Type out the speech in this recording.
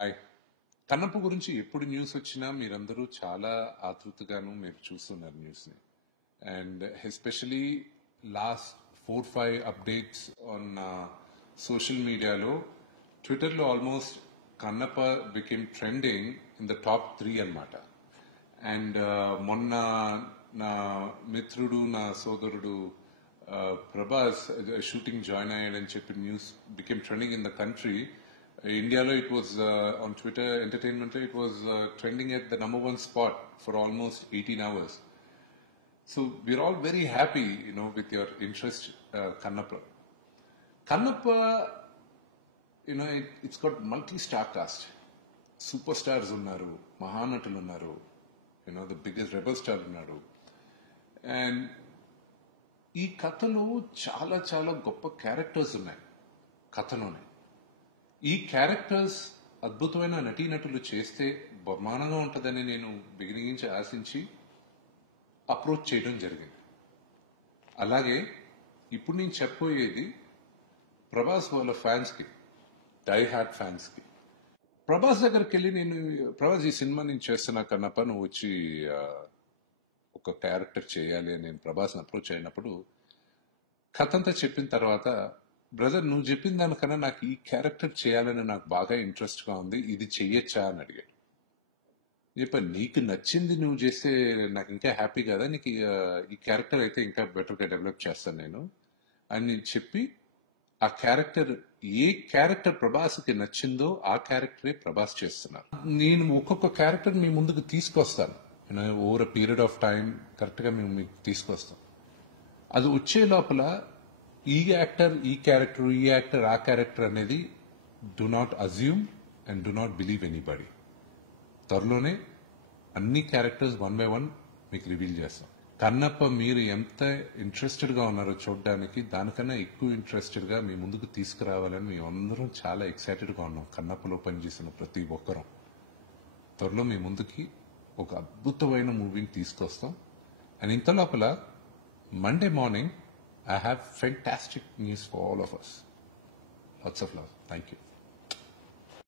Hi. Kannappa గురించి ఎప్పుడు news వచ్చినా మీరందరూ చాలా ఆతృతగాను మీరు చూస్తున్నారు న్యూస్ని. And especially last 4-5 updates on social మీడియాలో ట్విట్టర్లో almost Kannappa became trending in the top 3 అన్నమాట. అండ్ మొన్న నా మిత్రుడు నా సోదరుడు ప్రభాస్ షూటింగ్ జాయిన్ అయ్యాడని చెప్పి news became trending in the country. India, it was on Twitter Entertainment, it was trending at the #1 spot for almost 18 hours. So we're all very happy, with your interest, Kannappa. Kannappa, it's got multi-star cast. Superstars unnaru, Mahanatalu unnaru, the biggest rebel star unnaru. And ఈ కథలో చాలా చాలా గొప్ప characters ఉన్నాయి కథలోనే. ఈ characters అద్భుతమైన నటీనటులు చేస్తే బహుమానంగా ఉంటుందని నేను బిగినింగ్ నుంచి ఆశించి అప్రోచ్ చేయడం జరిగింది. అలాగే ఇప్పుడు నేను చెప్పబోయేది ప్రభాస్ వాళ్ళ ఫ్యాన్స్కి, డై హార్ట్ ఫ్యాన్స్కి. ప్రభాస్ దగ్గరికి వెళ్ళి ప్రభాస్ ఈ సినిమా నేను చేస్తున్నా కన్నప్ప, నువ్వు వచ్చి ఒక క్యారెక్టర్ చేయాలి అని నేను ప్రభాస్ని అప్రోచ్ అయినప్పుడు కథ అంతా చెప్పిన తర్వాత, బ్రదర్ నువ్వు చెప్పిన దానికన్నా నాకు ఈ క్యారెక్టర్ చేయాలని నాకు బాగా ఇంట్రెస్ట్గా ఉంది, ఇది చెయ్యొచ్చా అని అడిగాడు. చెప్పా, నీకు నచ్చింది నువ్వు చేస్తే నాకు ఇంకా హ్యాపీ కదా, నీకు ఈ క్యారెక్టర్ అయితే ఇంకా బెటర్గా డెవలప్ చేస్తాను నేను అని చెప్పి, ఆ క్యారెక్టర్ ఏ క్యారెక్టర్ ప్రభాస్కి నచ్చిందో ఆ క్యారెక్టరే ప్రభాస్ చేస్తున్నారు. నేను ఒక్కొక్క క్యారెక్టర్ మీ ముందుకు తీసుకొస్తాను, over a period of time కరెక్ట్గా మేము మీకు తీసుకొస్తాం. అది వచ్చే లోపల ఈ యాక్టర్ ఈ క్యారెక్టర్, ఈ యాక్టర్ ఆ క్యారెక్టర్ అనేది do not assume and do not believe anybody. త్వరలోనే అన్ని క్యారెక్టర్స్ 1 by 1 మీకు రివీల్ చేస్తాం. కన్నప్ప మీరు ఎంత ఇంట్రెస్టెడ్గా ఉన్నారో చూడడానికి, దానికన్నా ఎక్కువ ఇంట్రెస్టెడ్గా మీ ముందుకు తీసుకురావాలని మేము అందరం చాలా ఎక్సైటెడ్గా ఉన్నాం. కన్నప్పలో పనిచేసిన ప్రతి ఒక్కరం త్వరలో మీ ముందుకి ఒక అద్భుతమైన మూవీని తీసుకొస్తాం. అండ్ ఇంత లోపల Monday morning, I have fantastic news for all of us. Lots of love. Thank you.